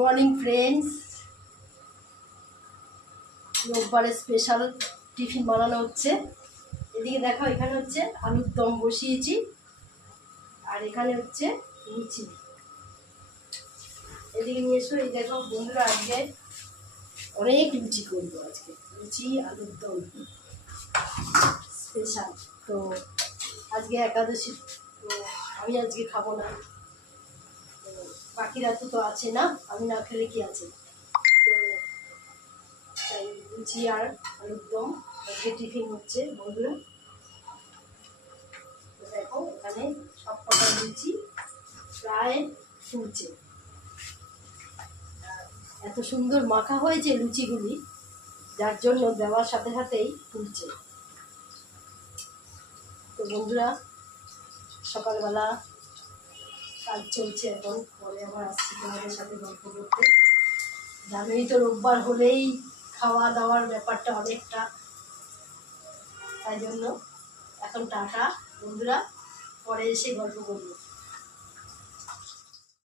Morning friends, রোববারে special tiffin বানানো হচ্ছে। এদিকে দেখো, এখানে হচ্ছে আলুর দম বসিয়েছি, আর এখানে হচ্ছে লুচি। এদিকে নিয়ে এসো। এই দেখো বন্ধুরা, আজকে অনেক লুচি করবো। আজকে লুচি আলুর দম স্পেশাল। তো আজকে একাদশী, তো আমি আজকে খাবো না। বাকিরা তো আছে না, আমি না খেলে কি আছে। তো তাই লুচি আর আলুর দম আজকে টিফিন হচ্ছে বন্ধুরা। দেখো এখানে সব কটা লুচি প্রায় ফুলছে। এত সুন্দর মাখা হয়েছে লুচিগুলি, যার জন্য দেওয়ার সাথে সাথেই ফুলছে। তো বন্ধুরা, সকালবেলা কাজ চলছে, এখন পরে আবার আসছি তোমাদের সাথে গল্প করতে। জানোই তো রোববার হলেই খাওয়া দাওয়ার ব্যাপারটা অনেকটা, তাই জন্য এখন টাটা বন্ধুরা, পরে এসে গল্প করবো।